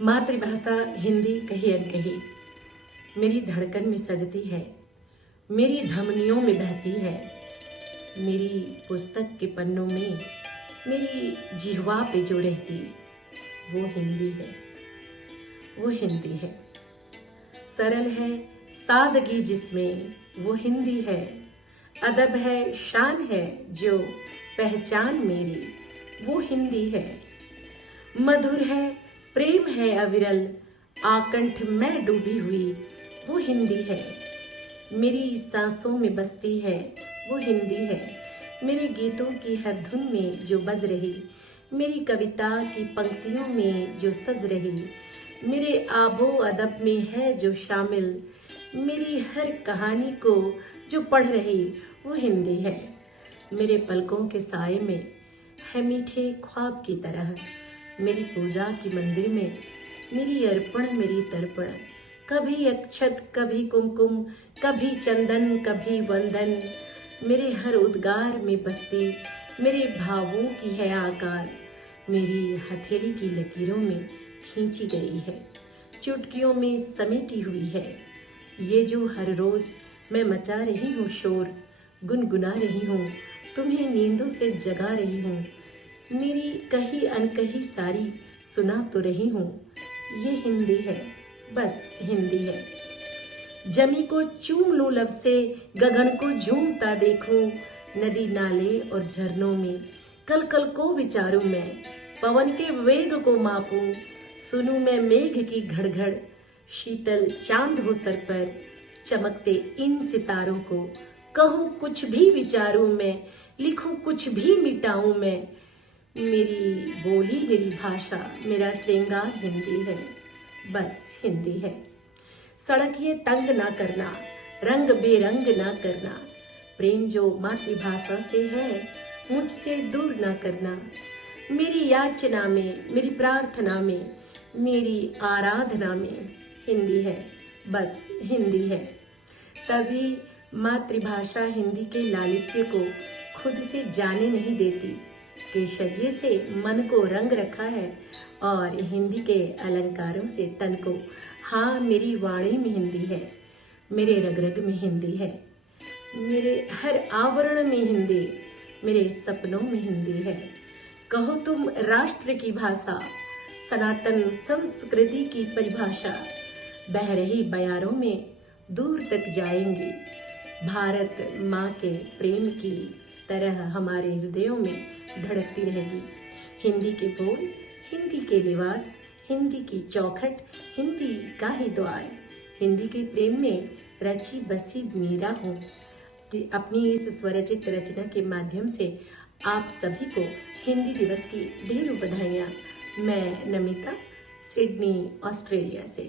मातृभाषा हिंदी कही अनकही मेरी धड़कन में सजती है, मेरी धमनियों में बहती है, मेरी पुस्तक के पन्नों में, मेरी जिह्वा पे जो रहती वो हिंदी है, वो हिंदी है। सरल है सादगी जिसमें वो हिंदी है, अदब है शान है जो पहचान मेरी वो हिंदी है। मधुर है प्रेम है अविरल आकंठ में डूबी हुई वो हिंदी है। मेरी सांसों में बसती है वो हिंदी है। मेरे गीतों की हर धुन में जो बज रही, मेरी कविता की पंक्तियों में जो सज रही, मेरे आबो अदब में है जो शामिल, मेरी हर कहानी को जो पढ़ रही वो हिंदी है। मेरे पलकों के साए में है मीठे ख्वाब की तरह, मेरी पूजा की मंदिर में मेरी अर्पण मेरी तर्पण, कभी अक्षत कभी कुमकुम कभी चंदन कभी वंदन, मेरे हर उद्गार में बसती मेरे भावों की है आकार, मेरी हथेली की लकीरों में खींची गई है, चुटकियों में समेटी हुई है। ये जो हर रोज मैं मचा रही हूँ शोर, गुनगुना रही हूँ, तुम्हें नींदों से जगा रही हूँ, मेरी कही अनकही सारी सुना तो रही हूँ, ये हिंदी है, बस हिंदी है। जमी को चूम लूं लब से, गगन को झूमता देखूं, नदी नाले और झरनों में कल कल को विचारूं मैं, पवन के वेग को मापूं, सुनूं मैं मेघ की घड़घड़, शीतल चांद हो सर पर चमकते इन सितारों को, कहूं कुछ भी विचारूं मैं, लिखूं कुछ भी मिटाऊं मैं, मेरी बोली मेरी भाषा मेरा श्रृंगार हिंदी है, बस हिंदी है। सड़क ये तंग ना करना, रंग बेरंग ना करना, प्रेम जो मातृभाषा से है मुझसे दूर ना करना, मेरी याचना में मेरी प्रार्थना में मेरी आराधना में हिंदी है, बस हिंदी है। तभी मातृभाषा हिंदी के लालित्य को खुद से जाने नहीं देती, केशर्ये से मन को रंग रखा है और हिंदी के अलंकारों से तन को। हाँ, मेरी वाणी में हिंदी है, मेरे रग रग में हिंदी है, मेरे हर आवरण में हिंदी, मेरे सपनों में हिंदी है। कहो तुम राष्ट्र की भाषा, सनातन संस्कृति की परिभाषा, बह रही बयारों में दूर तक जाएंगी, भारत माँ के प्रेम की तरह हमारे हृदयों में धड़कती रहेगी। हिंदी के बोल, हिंदी के लिबास, हिंदी की चौखट, हिंदी का ही द्वार, हिंदी के प्रेम में रची बसी मीरा हूँ। अपनी इस स्वरचित रचना के माध्यम से आप सभी को हिंदी दिवस की ढेरों बधाइयाँ। मैं नमिता, सिडनी, ऑस्ट्रेलिया से।